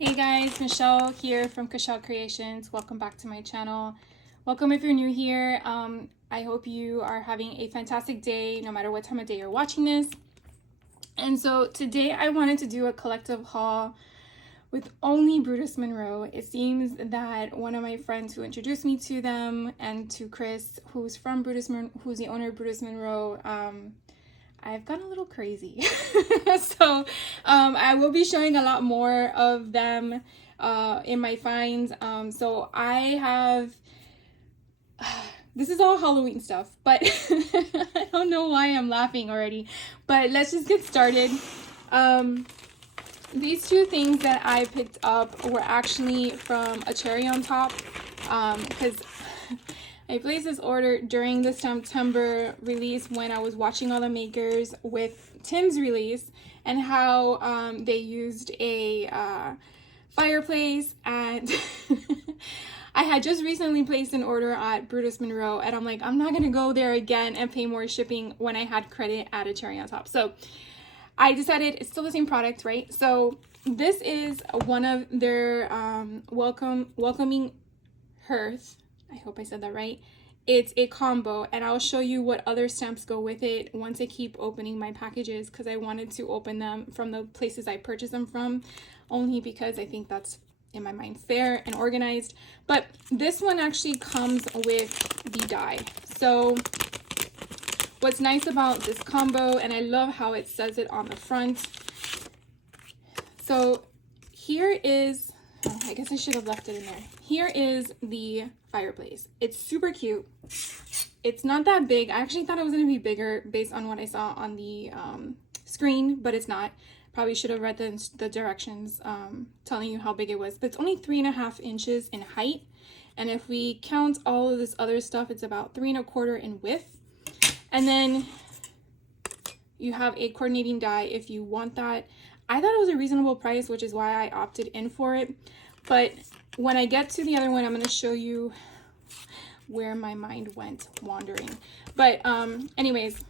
Hey guys, Michelle here from Michelle Creations. Welcome back to my channel. Welcome if you're new here. I hope you are having a fantastic day no matter what time of day you're watching this. And so today I wanted to do a collective haul with only Brutus Monroe. It seems that one of my friends who introduced me to them and to Chris, who's who's the owner of Brutus Monroe, I've gone a little crazy. So I will be showing a lot more of them in my finds. So I have, this is all Halloween stuff, but I don't know why I'm laughing already, but let's just get started. These two things that I picked up were actually from a cherry on top, because I placed this order during the September release when I was watching all the makers with Tim's release and how they used a fireplace, and I had just recently placed an order at Brutus Monroe, and I'm like, I'm not gonna go there again and pay more shipping when I had credit at a cherry on top. So I decided it's still the same product, right? So this is one of their welcoming hearth. I hope I said that right. It's a combo, and I'll show you what other stamps go with it once I keep opening my packages, because I wanted to open them from the places I purchased them from, only because I think that's, in my mind, fair and organized. But this one actually comes with the die. So what's nice about this combo, and I love how it says it on the front. So here is, oh, I guess I should have left it in there. Here is the fireplace. It's super cute. It's not that big. I actually thought it was going to be bigger based on what I saw on the screen, but it's not. Probably should have read the directions telling you how big it was. But it's only 3.5 inches in height. And if we count all of this other stuff, it's about 3.25 in width. And then you have a coordinating die if you want that. I thought it was a reasonable price, which is why I opted in for it. But when I get to the other one, I'm going to show you where my mind went wandering. But anyways,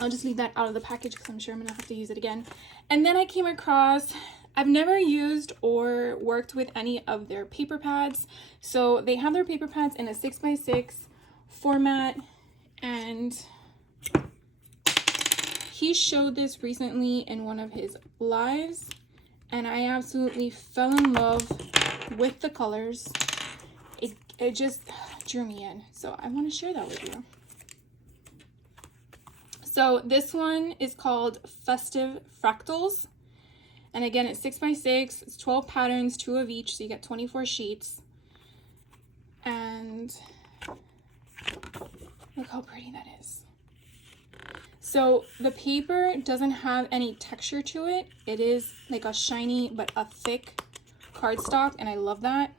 I'll just leave that out of the package because I'm sure I'm going to have to use it again. And then I came across, I've never used or worked with any of their paper pads. So they have their paper pads in a 6x6 format, and he showed this recently in one of his lives, and I absolutely fell in love with the colors. It just drew me in, so I want to share that with you. So this one is called Festive Fractals, and again, it's 6x6. It's 12 patterns, 2 of each, so you get 24 sheets. And look how pretty that is. So the paper doesn't have any texture to it. It is like a shiny but a thick cardstock, and I love that.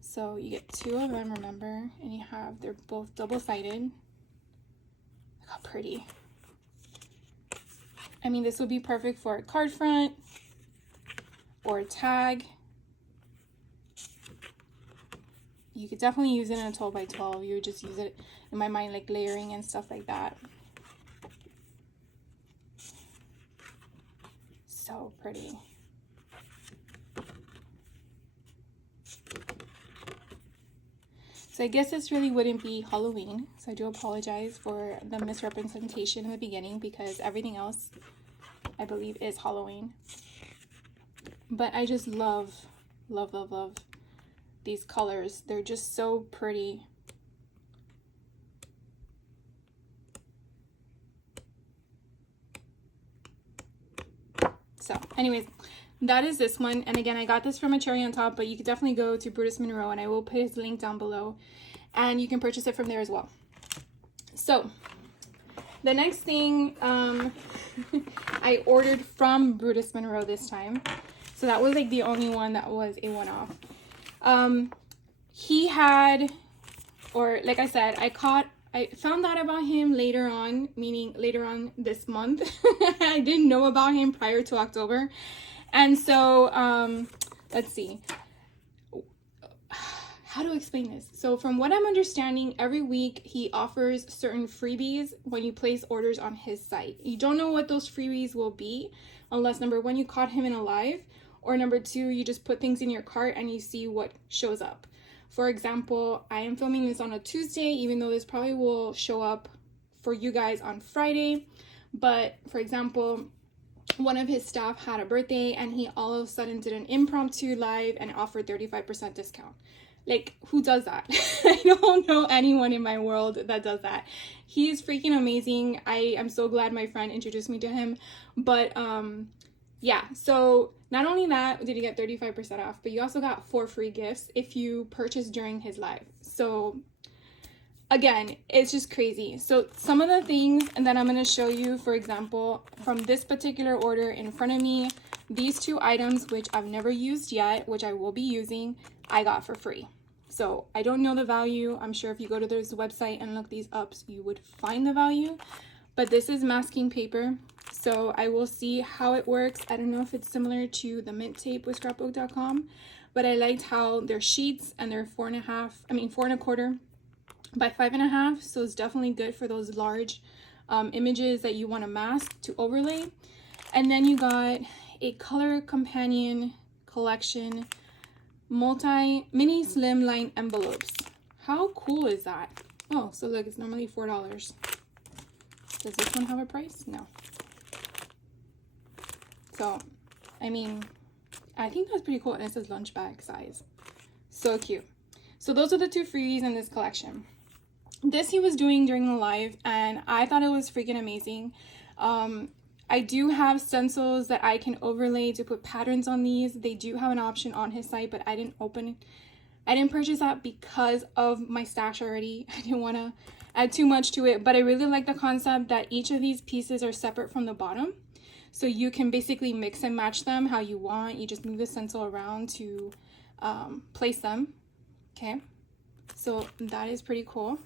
So you get 2 of them, remember, and you have, they're both double-sided. Look how pretty. I mean, this would be perfect for a card front or a tag. You could definitely use it in a 12x12. You would just use it, in my mind, like layering and stuff like that. So pretty. So I guess this really wouldn't be Halloween, so I do apologize for the misrepresentation in the beginning, because everything else I believe is Halloween. But I just love these colors. They're just so pretty. So anyways, that is this one. And again, I got this from a cherry on top, but you could definitely go to Brutus Monroe, and I will put his link down below, and you can purchase it from there as well. So the next thing I ordered from Brutus Monroe this time. So that was like the only one that was a one-off. He had, or like I said, I found out about him later on, meaning later on this month. I didn't know about him prior to October. And so, let's see. How to explain this? So from what I'm understanding, every week he offers certain freebies when you place orders on his site. You don't know what those freebies will be unless, number one, you caught him in a live, or number two, you just put things in your cart and you see what shows up. For example, I am filming this on a Tuesday, even though this probably will show up for you guys on Friday. But for example, one of his staff had a birthday and he all of a sudden did an impromptu live and offered 35% discount. Like, who does that? I don't know anyone in my world that does that. He is freaking amazing. I am so glad my friend introduced me to him. But yeah, so not only that did you get 35% off, but you also got 4 free gifts if you purchase during his live. So again, it's just crazy. So some of the things that I'm going to show you, for example, from this particular order in front of me, these 2 items, which I've never used yet, which I will be using, I got for free. So I don't know the value. I'm sure if you go to this website and look these up, you would find the value. But this is masking paper. So I will see how it works. I don't know if it's similar to the mint tape with scrapbook.com, but I liked how they're sheets and they're 4.25 by 5.5. So it's definitely good for those large images that you want to mask to overlay. And then you got a color companion collection mini slimline envelopes. How cool is that? Oh, so look, it's normally $4. Does this one have a price? No. So, I mean, I think that's pretty cool. And it says lunch bag size. So cute. So those are the 2 freebies in this collection. This he was doing during the live, and I thought it was freaking amazing. I do have stencils that I can overlay to put patterns on these. They do have an option on his site, but I didn't purchase that because of my stash already. I didn't want to add too much to it, but I really like the concept that each of these pieces are separate from the bottom. So you can basically mix and match them how you want. You just move the stencil around to place them. Okay, so that is pretty cool.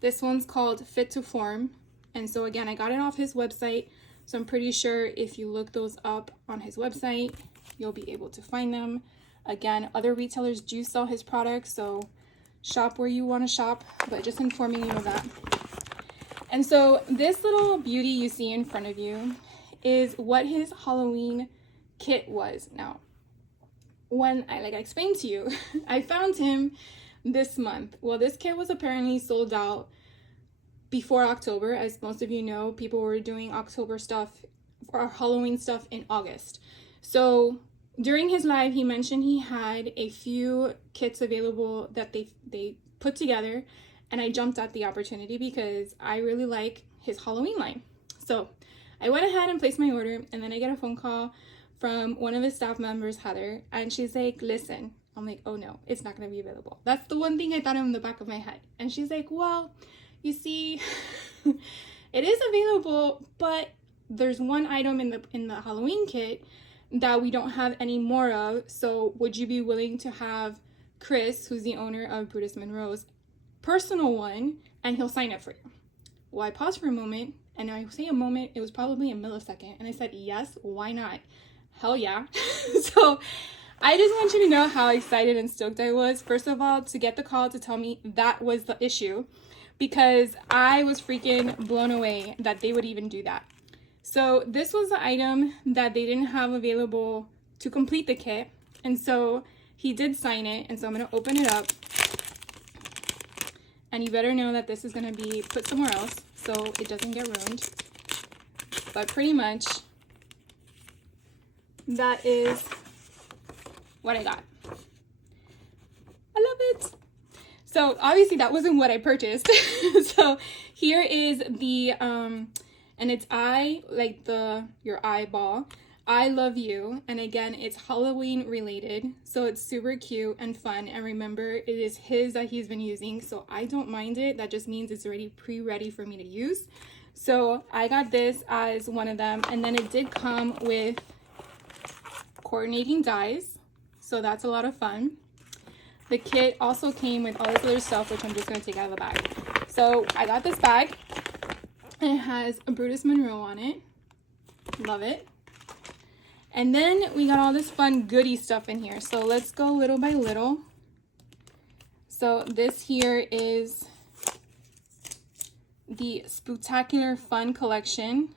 This one's called Fit to Form. And so again, I got it off his website. So I'm pretty sure if you look those up on his website, you'll be able to find them. Again, other retailers do sell his products, so shop where you want to shop, but just informing you of that. And so this little beauty you see in front of you is what his Halloween kit was. Now, when I explained to you, I found him this month. Well, this kit was apparently sold out before October. As most of you know, people were doing October stuff or Halloween stuff in August. So during his live, he mentioned he had a few kits available that they put together, and I jumped at the opportunity because I really like his Halloween line. So I went ahead and placed my order, and then I get a phone call from one of his staff members, Heather, and she's like, listen. I'm like, oh no, it's not going to be available. That's the one thing I thought in the back of my head. And she's like, well, you see, it is available, but there's one item in the Halloween kit that we don't have any more of. So would you be willing to have Chris, who's the owner of Brutus Monroe's personal one, and he'll sign it for you? Well, I paused for a moment, and I say a moment, it was probably a millisecond, and I said, yes, why not? Hell yeah. So I just want you to know how excited and stoked I was, first of all, to get the call to tell me that was the issue, because I was freaking blown away that they would even do that. So this was the item that they didn't have available to complete the kit, and so he did sign it, and so I'm going to open it up, and you better know that this is going to be put somewhere else so it doesn't get ruined. But pretty much that is what I got. I love it. So obviously that wasn't what I purchased. So here is the and it's your eyeball. I love you. And again, it's Halloween related, so it's super cute and fun. And remember, it is his that he's been using, so I don't mind it. That just means it's already pre-ready for me to use. So I got this as one of them, and then it did come with coordinating dies, so that's a lot of fun. The kit also came with all this other stuff, which I'm just going to take out of the bag. So I got this bag, and it has a Brutus Monroe on it. Love it. And then we got all this fun goodie stuff in here. So let's go little by little. So this here is the Spooktacular Fun collection.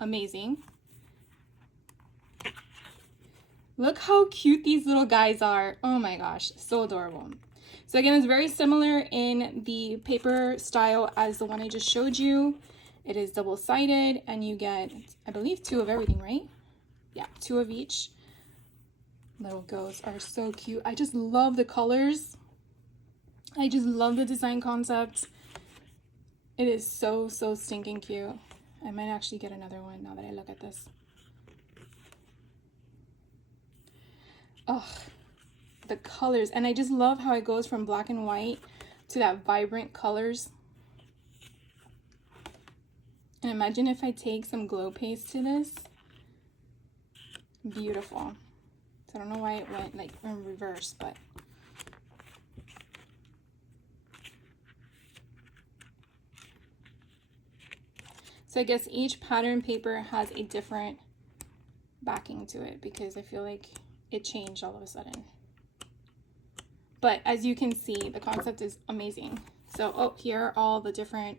Amazing. Look how cute these little guys are. Oh my gosh, so adorable. So again, it's very similar in the paper style as the one I just showed you. It is double-sided and you get, I believe, 2 of everything, right? Yeah, 2 of each. Little ghosts are so cute. I just love the colors. I just love the design concept. It is so, so stinking cute. I might actually get another one now that I look at this. Ugh, the colors. And I just love how it goes from black and white to that vibrant colors. And imagine if I take some glow paste to this. Beautiful. So I don't know why it went like in reverse, but so I guess each pattern paper has a different backing to it because I feel like it changed all of a sudden. But as you can see, the concept is amazing. So, oh, here are all the different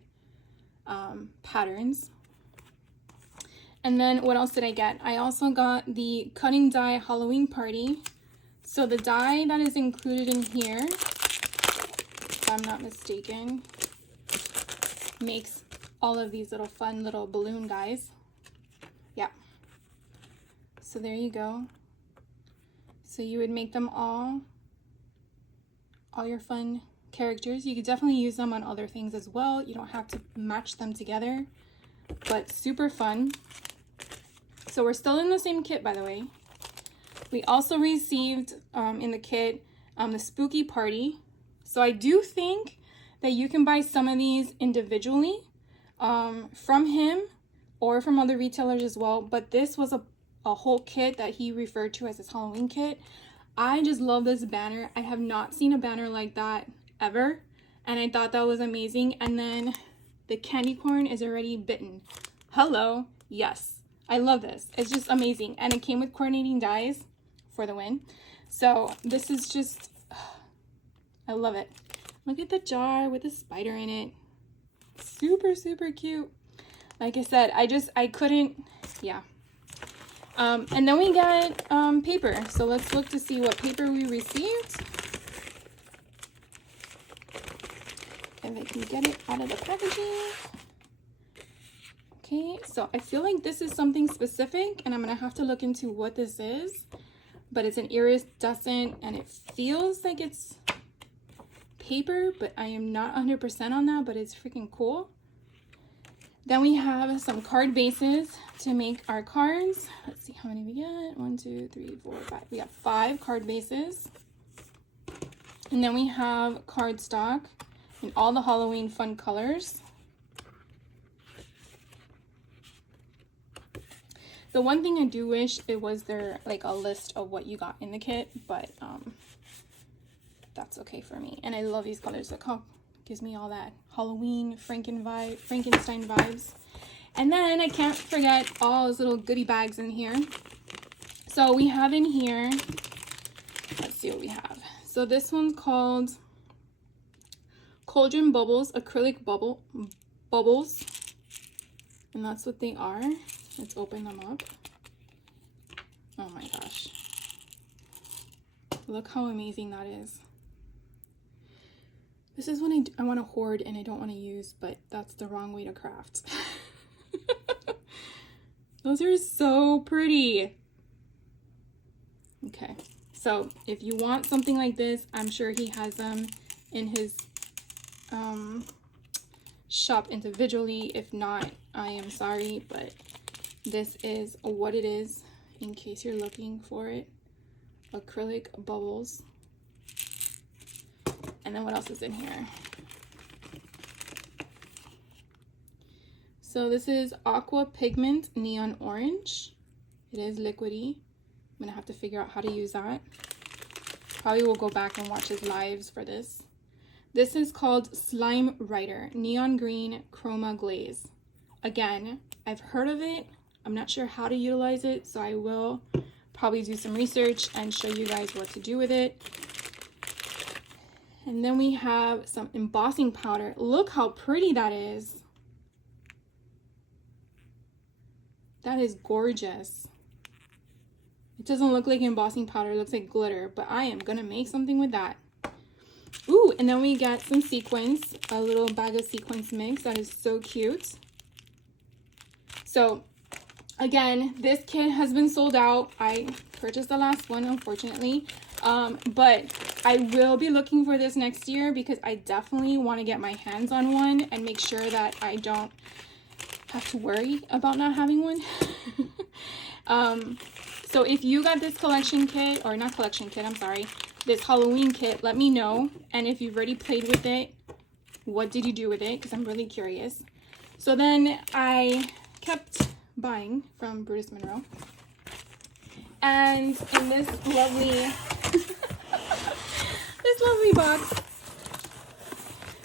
patterns. And then what else did I get? I also got the cutting die Halloween party. So the die that is included in here, if I'm not mistaken, makes all of these little fun little balloon guys. Yeah. So there you go. So you would make them all your fun characters. You could definitely use them on other things as well. You don't have to match them together, but super fun. So we're still in the same kit, by the way. We also received in the kit the spooky party. So I do think that you can buy some of these individually from him or from other retailers as well. But this was a whole kit that he referred to as his Halloween kit. I just love this banner. I have not seen a banner like that ever. And I thought that was amazing. And then the candy corn is already bitten. Hello. Yes. I love this. It's just amazing. And it came with coordinating dies for the win. So this is just, I love it. Look at the jar with the spider in it. Super, super cute. Like I said, I couldn't, yeah. And then we got paper. So let's look to see what paper we received. If I can get it out of the packaging. Okay, so I feel like this is something specific and I'm gonna have to look into what this is, but it's an iridescent and it feels like it's paper, but I am not 100% on that, but it's freaking cool. Then we have some card bases to make our cards. Let's see how many we get. 1, 2, 3, 4, 5. We got 5 card bases. And then we have cardstock in all the Halloween fun colors. The one thing I do wish it was there like a list of what you got in the kit, but that's okay for me. And I love these colors. Look how gives me all that Halloween Frankenstein vibes. And then I can't forget all those little goodie bags in here. So we have in here, let's see what we have. So this one's called Cauldron Bubbles, acrylic bubbles. And that's what they are. Let's open them up. Oh my gosh. Look how amazing that is. This is what I want to hoard and I don't want to use, but that's the wrong way to craft. Those are so pretty. Okay, so if you want something like this, I'm sure he has them in his shop individually. If not, I am sorry, but this is what it is in case you're looking for it. Acrylic bubbles. And then what else is in here? So this is Aqua Pigment Neon Orange. It is liquidy. I'm gonna have to figure out how to use that. Probably will go back and watch his lives for this. This is called Slime Writer Neon Green Chroma Glaze. Again, I've heard of it. I'm not sure how to utilize it, so I will probably do some research and show you guys what to do with it. And then we have some embossing powder. Look how pretty that is. That is gorgeous. It doesn't look like embossing powder, it looks like glitter, but I am gonna make something with that. Ooh, and then we get some sequins, a little bag of sequins mix that is so cute. So again, this kit has been sold out. I purchased the last one, unfortunately, but I will be looking for this next year because I definitely want to get my hands on one and make sure that I don't have to worry about not having one. So if you got this collection kit, or not collection kit, I'm sorry, this Halloween kit, let me know. And if you've already played with it, what did you do with it? Because I'm really curious. So then I kept buying from Brutus Monroe. And in this lovely, this lovely box,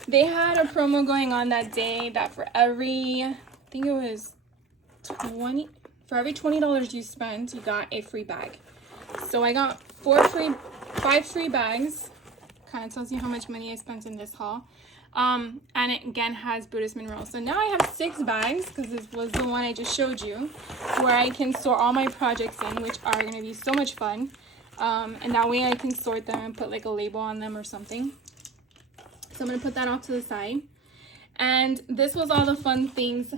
they had a promo going on that day that for every, I think it was for every $20 you spent, you got a free bag. So I got 5 free bags. Kind of tells you how much money I spent in this haul. And it again has Brutus Monroe. So now I have 6 bags, because this was the one I just showed you, where I can store all my projects in, which are going to be so much fun. And that way I can sort them and put like a label on them or something. So I'm going to put that off to the side. And this was all the fun things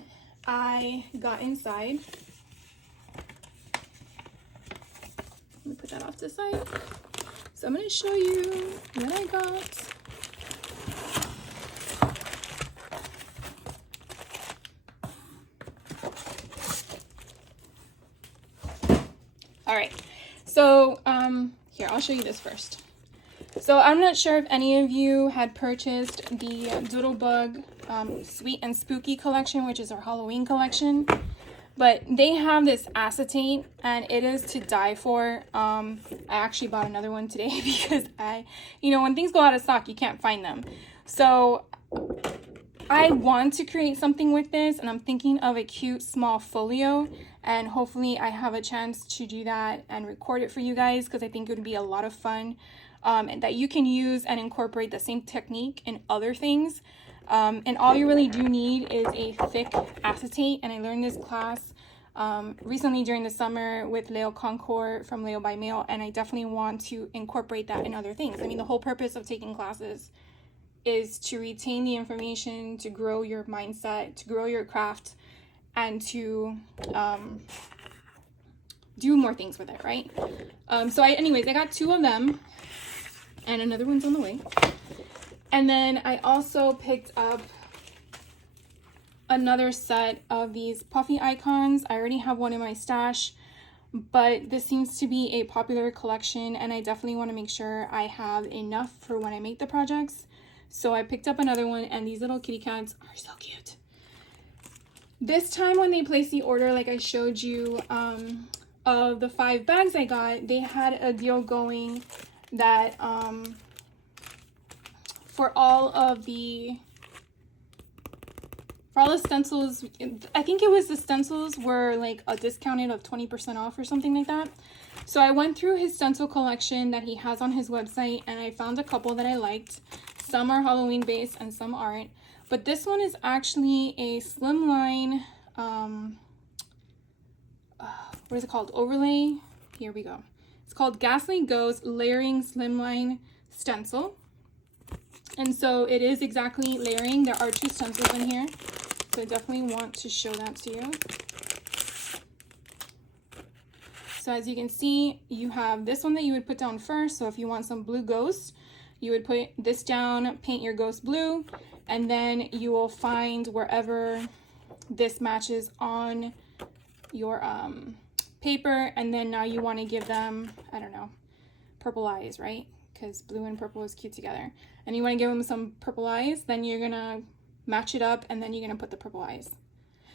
I got inside. Let me put that off to the side. So I'm going to show you what I got. All right, so here, I'll show you this first. So I'm not sure if any of you had purchased the Doodlebug Sweet and Spooky collection, which is our Halloween collection, but they have this acetate and it is to die for. I actually bought another one today because when things go out of stock, you can't find them. So I want to create something with this, and I'm thinking of a cute small folio, and hopefully I have a chance to do that and record it for you guys, because I think it would be a lot of fun, and that you can use and incorporate the same technique in other things. And all you really do need is a thick acetate, and I learned this class recently during the summer with Leo Concord from Leo by Mail, and I definitely want to incorporate that in other things. I mean, the whole purpose of taking classes is to retain the information, to grow your mindset, to grow your craft, and to do more things with it, right? Anyways, I got 2 of them, and another one's on the way. And then I also picked up another set of these puffy icons. I already have one in my stash, but this seems to be a popular collection, and I definitely want to make sure I have enough for when I make the projects. So I picked up another one, and these little kitty cats are so cute. This time when they placed the order, like I showed you, of the 5 bags I got, they had a deal going that for all the stencils, I think it was the stencils were like a discounted of 20% off or something like that. So I went through his stencil collection that he has on his website, and I found a couple that I liked. Some are Halloween based and some aren't. But this one is actually a slimline, what is it called? Overlay. Here we go. It's called Gaslight Ghost Layering Slimline Stencil. And so it is exactly layering. There are 2 stencils in here. So I definitely want to show that to you. So as you can see, you have this one that you would put down first. So if you want some blue ghosts, you would put this down, paint your ghost blue, and then you will find wherever this matches on your paper. And then now you want to give them, I don't know, purple eyes, right? Because blue and purple is cute together. And you want to give them some purple eyes, then you're going to match it up, and then you're going to put the purple eyes.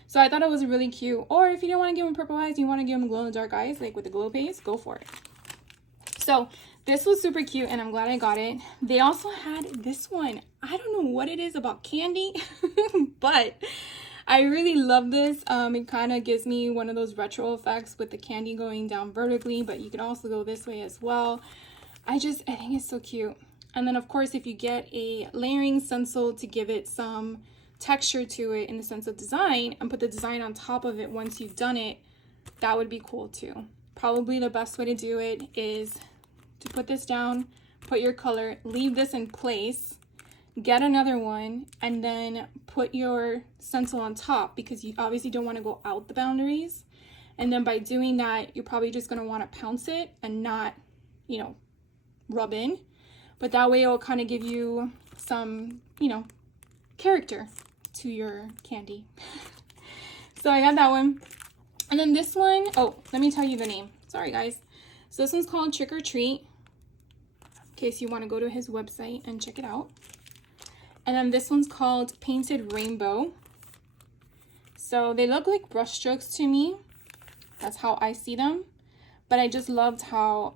So I thought it was really cute. Or if you don't want to give them purple eyes, you want to give them glow in the dark eyes, like with the glow paste, go for it. So this was super cute, and I'm glad I got it. They also had this one. I don't know what it is about candy, but I really love this. It kind of gives me one of those retro effects with the candy going down vertically, but you can also go this way as well. I think it's so cute. And then of course, if you get a layering stencil to give it some texture to it in the sense of design, and put the design on top of it once you've done it, that would be cool too. probably the best way to do it is to put this down, put your color, leave this in place, get another one, and then put your stencil on top, because you obviously don't want to go out the boundaries. And then by doing that, you're probably just going to want to pounce it and not, you know, rub in. But that way it will kind of give you some, you know, character to your candy. So I got that one. And then this one, oh, let me tell you the name. Sorry, guys. So this one's called Trick or Treat, in case you want to go to his website and check it out. And then this one's called Painted Rainbow. So they look like brush strokes to me. That's how I see them. But I just loved how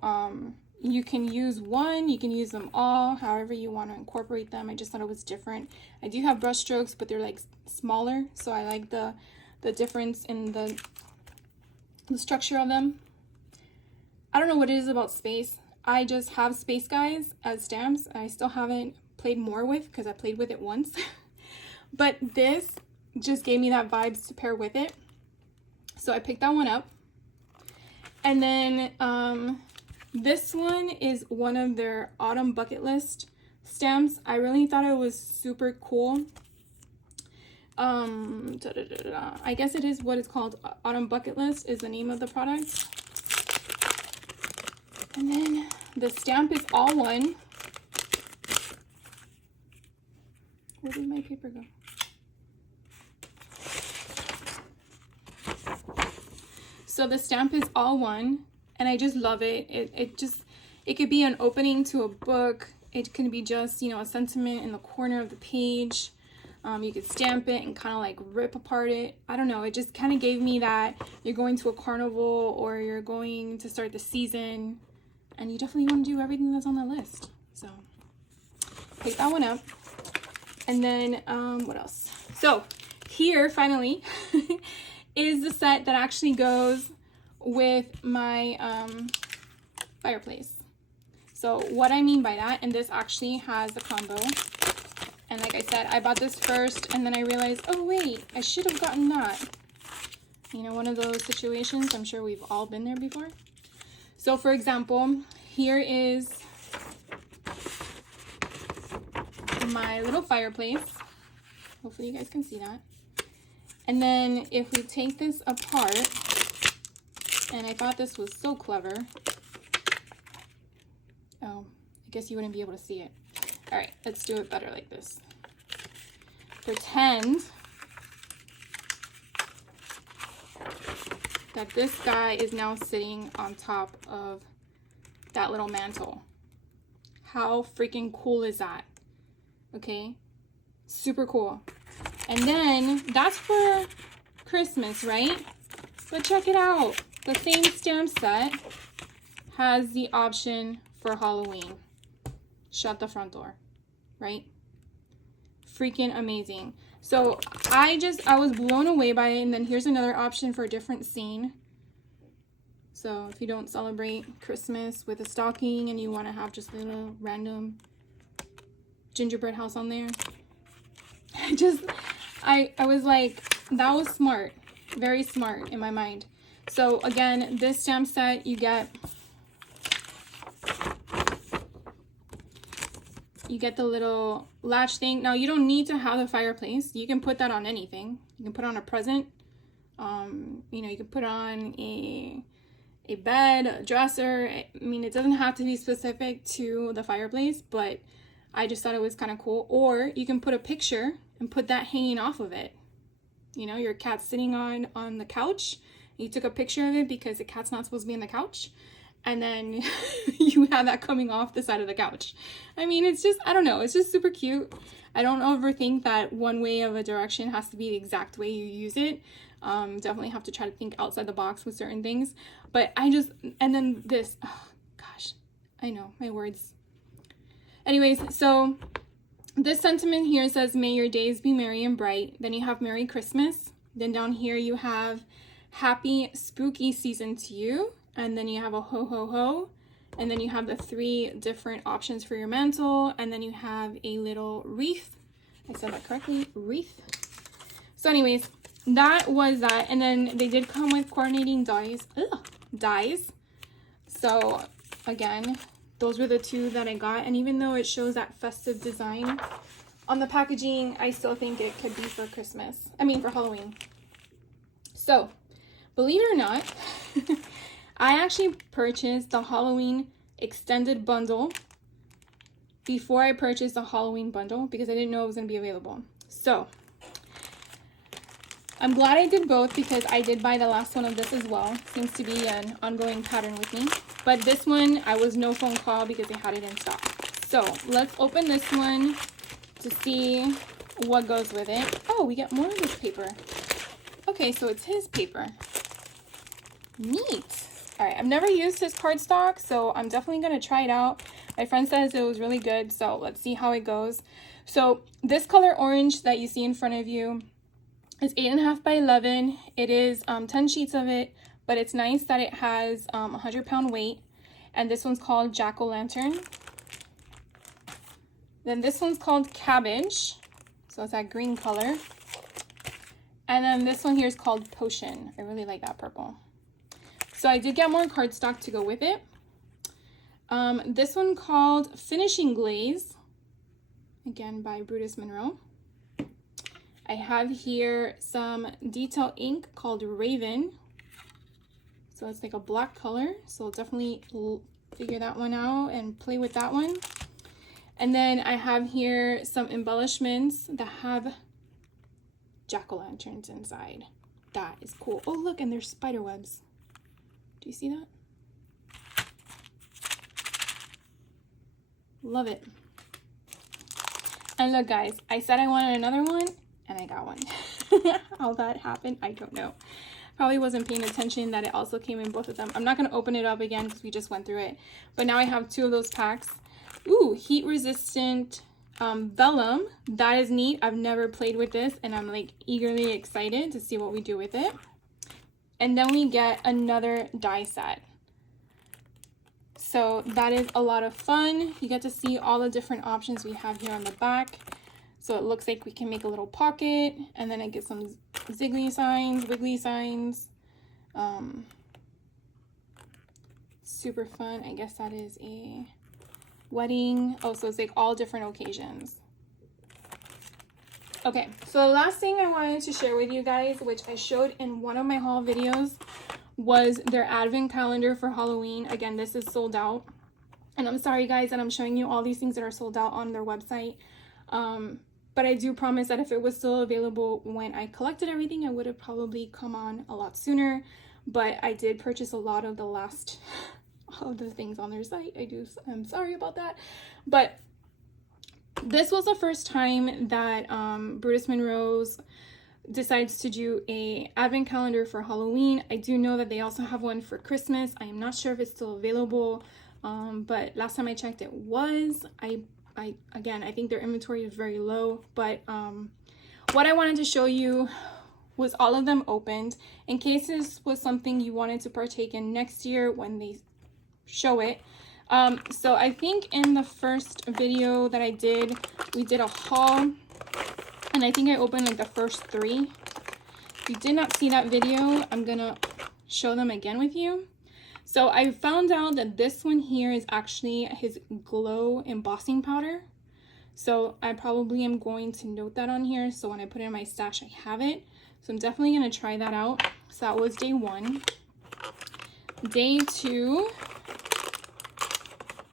you can use one, you can use them all, however you want to incorporate them. I just thought it was different. I do have brush strokes, but they're like smaller, so I like the difference in the structure of them. I don't know what it is about space. I just have Space Guys as stamps. I still haven't played more with, because I played with it once. But this just gave me that vibes to pair with it. So I picked that one up. And then this one is one of their autumn bucket list stamps. I really thought it was super cool. I guess it is what it's called. Autumn Bucket List is the name of the product. And then the stamp is all one. Where did my paper go? So the stamp is all one, and I just love it. It could be an opening to a book. It can be just, you know, a sentiment in the corner of the page. You could stamp it and kind of like rip apart it. I don't know. It just kind of gave me that you're going to a carnival or you're going to start the season, and you definitely want to do everything that's on the list. So pick that one up. And then what else? So here finally is the set that actually goes with my fireplace. So what I mean by that, and this actually has a combo. And like I said, I bought this first, and then I realized, oh wait, I should have gotten that. You know, one of those situations, I'm sure we've all been there before. So for example, here is my little fireplace. Hopefully you guys can see that. And then if we take this apart, and I thought this was so clever. Oh, I guess you wouldn't be able to see it. All right, let's do it better like this. Pretend that this guy is now sitting on top of that little mantle. How freaking cool is that? Okay, super cool. And then that's for Christmas, right? But check it out. The same stamp set has the option for Halloween. Shut the front door, right? Freaking amazing. So I was blown away by it. And then here's another option for a different scene. So if you don't celebrate Christmas with a stocking and you want to have just a little random gingerbread house on there, I was like, that was smart, very smart in my mind. So again, this stamp set, you get the little latch thing. Now you don't need to have the fireplace. You can put that on anything. You can put on a present. You know, you can put on a bed, a dresser. I mean, it doesn't have to be specific to the fireplace, but I just thought it was kind of cool. Or you can put a picture and put that hanging off of it. You know, your cat's sitting on the couch. You took a picture of it because the cat's not supposed to be on the couch. And then you have that coming off the side of the couch. I mean, it's just, I don't know. It's just super cute. I don't overthink that one way of a direction has to be the exact way you use it. Definitely have to try to think outside the box with certain things. But and then this, oh gosh, I know, my words. Anyways, so this sentiment here says, may your days be merry and bright. Then you have Merry Christmas. Then down here you have Happy Spooky Season to you. And then you have a ho ho ho. And then you have the 3 different options for your mantle. And then you have a little wreath. I said that correctly, wreath. So anyways, that was that. And then they did come with coordinating dies. Ugh, dies. So again, those were the two that I got. And even though it shows that festive design on the packaging, I still think it could be for Christmas. I mean, for Halloween. So, believe it or not, I actually purchased the Halloween extended bundle before I purchased the Halloween bundle because I didn't know it was going to be available. So, I'm glad I did both because I did buy the last one of this as well. Seems to be an ongoing pattern with me. But this one, I was no phone call because they had it in stock. So, let's open this one to see what goes with it. Oh, we get more of this paper. Okay, so it's his paper. Neat. All right, I've never used his cardstock, so I'm definitely going to try it out. My friend says it was really good, so let's see how it goes. So this color orange that you see in front of you is 8.5 by 11. It is 10 sheets of it, but it's nice that it has 100-pound weight. And this one's called Jack-o'-lantern. Then this one's called Cabbage. So it's that green color. And then this one here is called Potion. I really like that purple. So I did get more cardstock to go with it. This one called Finishing Glaze. Again, by Brutus Monroe. I have here some detail ink called Raven. So it's like a black color. So I'll definitely figure that one out and play with that one. And then I have here some embellishments that have jack-o'-lanterns inside. That is cool. Oh, look, and there's spider webs. Do you see that? Love it. And look, guys, I said I wanted another one, and I got one. How that happened, I don't know. Probably wasn't paying attention that it also came in both of them. I'm not going to open it up again because we just went through it. But now I have two of those packs. Ooh, heat resistant vellum. That is neat. I've never played with this, and I'm like eagerly excited to see what we do with it. And then we get another die set. So that is a lot of fun. You get to see all the different options we have here on the back. So it looks like we can make a little pocket, and then I get some ziggly signs, wiggly signs. Super fun. I guess that is a wedding. Oh, so it's like all different occasions. Okay, so the last thing I wanted to share with you guys, which I showed in one of my haul videos, was their advent calendar for Halloween. Again, this is sold out. And I'm sorry, guys, that I'm showing you all these things that are sold out on their website. But I do promise that if it was still available when I collected everything, I would have probably come on a lot sooner. But I did purchase a lot of the last of the things on their site. I'm sorry about that. But this was the first time that Brutus Monroe's decides to do a advent calendar for Halloween. I do know that they also have one for Christmas. I am not sure if it's still available, but last time I checked it was. Again, I think their inventory is very low, but what I wanted to show you was all of them opened in case this was something you wanted to partake in next year when they show it. So I think in the first video that I did, we did a haul, and I think I opened like the first 3. If you did not see that video, I'm gonna show them again with you. So I found out that this one here is actually his glow embossing powder. So I probably am going to note that on here, so when I put it in my stash, I have it. So I'm definitely gonna try that out. So that was day 1. Day 2,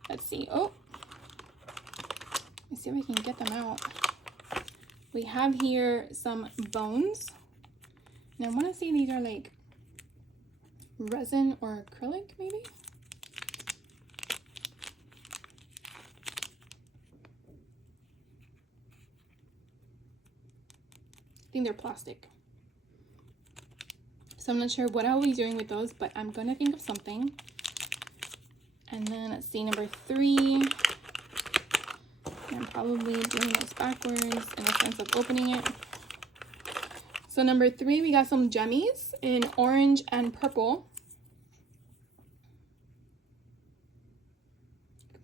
let's see. Oh, let's see if I can get them out. We have here some bones. And I want to say these are like resin or acrylic, maybe. I think they're plastic. So I'm not sure what I'll be doing with those, but I'm gonna think of something. And then let's see, number 3. I'm probably doing this backwards in the sense of opening it. So number 3, we got some jummies in orange and purple.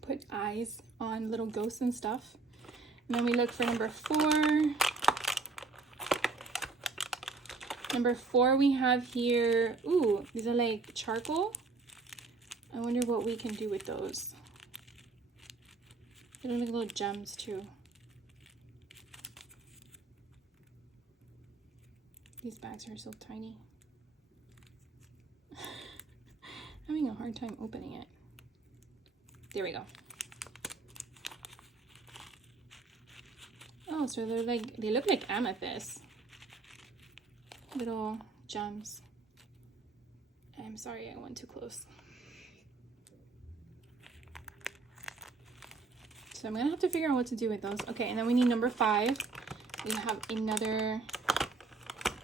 Put eyes on little ghosts and stuff. And then we look for number 4. Number 4, we have here, ooh, these are like charcoal. I wonder what we can do with those. They look like little gems too. These bags are so tiny. Having a hard time opening it. There we go. Oh, so they're like, they look like amethyst. Little gems. I'm sorry, I went too close. So I'm gonna have to figure out what to do with those. Okay, and then we need number 5. We have another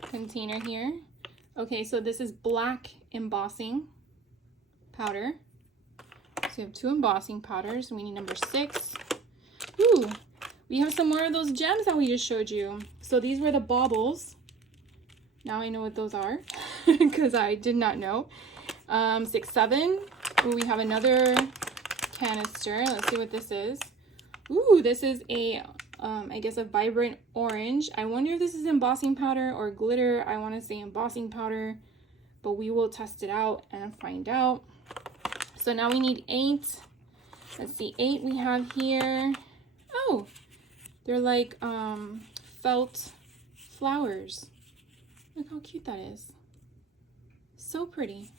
container here. Okay, so this is black embossing powder. So we have 2 embossing powders. We need number 6. Ooh, we have some more of those gems that we just showed you. So these were the baubles. Now I know what those are because I did not know. 6, 7. Ooh, we have another canister. Let's see what this is. Ooh, this is a I guess a vibrant orange. I wonder if this is embossing powder or glitter. I want to say embossing powder, but we will test it out and find out. So now we need 8. Let's see, 8 we have here. Oh, they're like felt flowers. Look how cute that is. So pretty.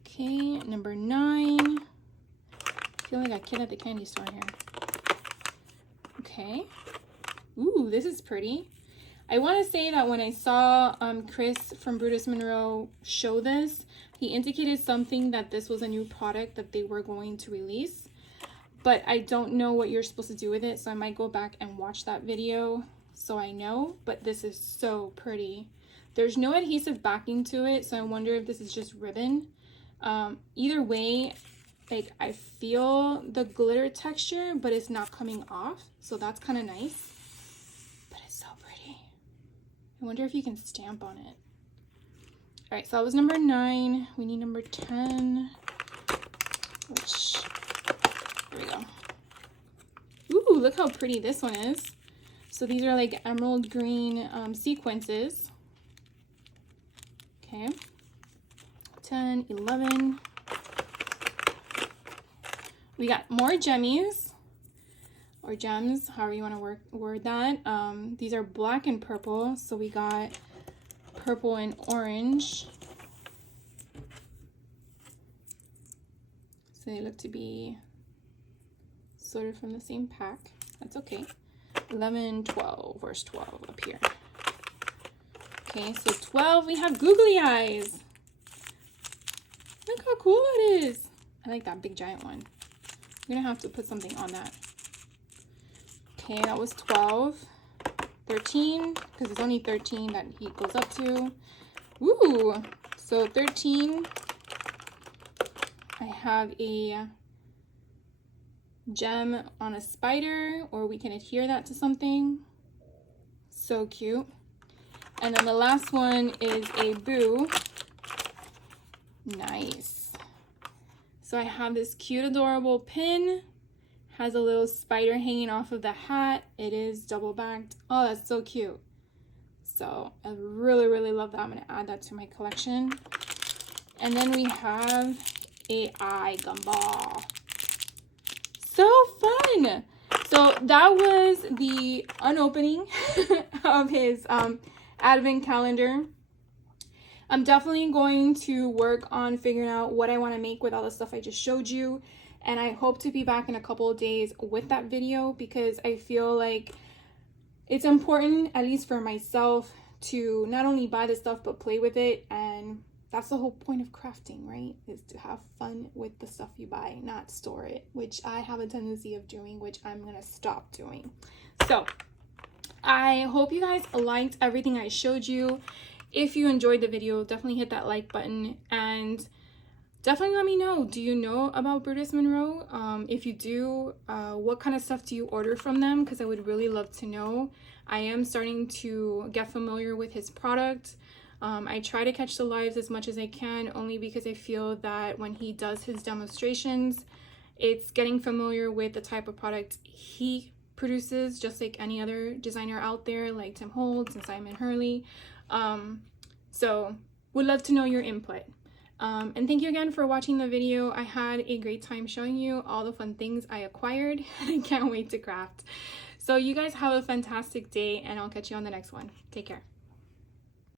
Okay, number 9. I feel like a kid at the candy store here. Okay. Ooh, this is pretty. I want to say that when I saw Chris from Brutus Monroe show this, he indicated something that this was a new product that they were going to release. But I don't know what you're supposed to do with it, so I might go back and watch that video so I know. But this is so pretty. There's no adhesive backing to it, so I wonder if this is just ribbon. Either way, like I feel the glitter texture, but it's not coming off, so that's kind of nice. But it's so pretty. I wonder if you can stamp on it. All right, so that was number 9. We need number 10, which, there we go. Ooh, look how pretty this one is. So these are like emerald green sequences. Okay, 10, 11. We got more gemmies, or gems, however you want to word that. These are black and purple, so we got purple and orange. So they look to be sort of from the same pack. That's okay. 11, 12, where's 12? Up here. Okay, so 12, we have googly eyes. Look how cool it is. I like that big giant one. I'm gonna have to put something on that. Okay, that was 12. 13, because it's only 13 that he goes up to. Ooh, so 13, I have a gem on a spider, or we can adhere that to something. So cute. And then the last one is a boo. Nice. So I have this cute, adorable pin. Has a little spider hanging off of the hat. It is double backed. Oh, that's so cute. So I really, really love that. I'm gonna add that to my collection. And then we have a eye gumball. So fun. So that was the unopening of his advent calendar. I'm definitely going to work on figuring out what I want to make with all the stuff I just showed you. And I hope to be back in a couple of days with that video, because I feel like it's important, at least for myself, to not only buy the stuff but play with it. And that's the whole point of crafting, right? Is to have fun with the stuff you buy, not store it, which I have a tendency of doing, which I'm going to stop doing. So I hope you guys liked everything I showed you. If you enjoyed the video, definitely hit that like button, and definitely let me know, do you know about Brutus Monroe? If you do, what kind of stuff do you order from them? Because I would really love to know. I am starting to get familiar with his product. I try to catch the lives as much as I can, only because I feel that when he does his demonstrations, it's getting familiar with the type of product he produces, just like any other designer out there, like Tim Holtz and Simon Hurley. So would love to know your input. And thank you again for watching the video. I had a great time showing you all the fun things I acquired. I can't wait to craft. So you guys have a fantastic day, and I'll catch you on the next one. Take care.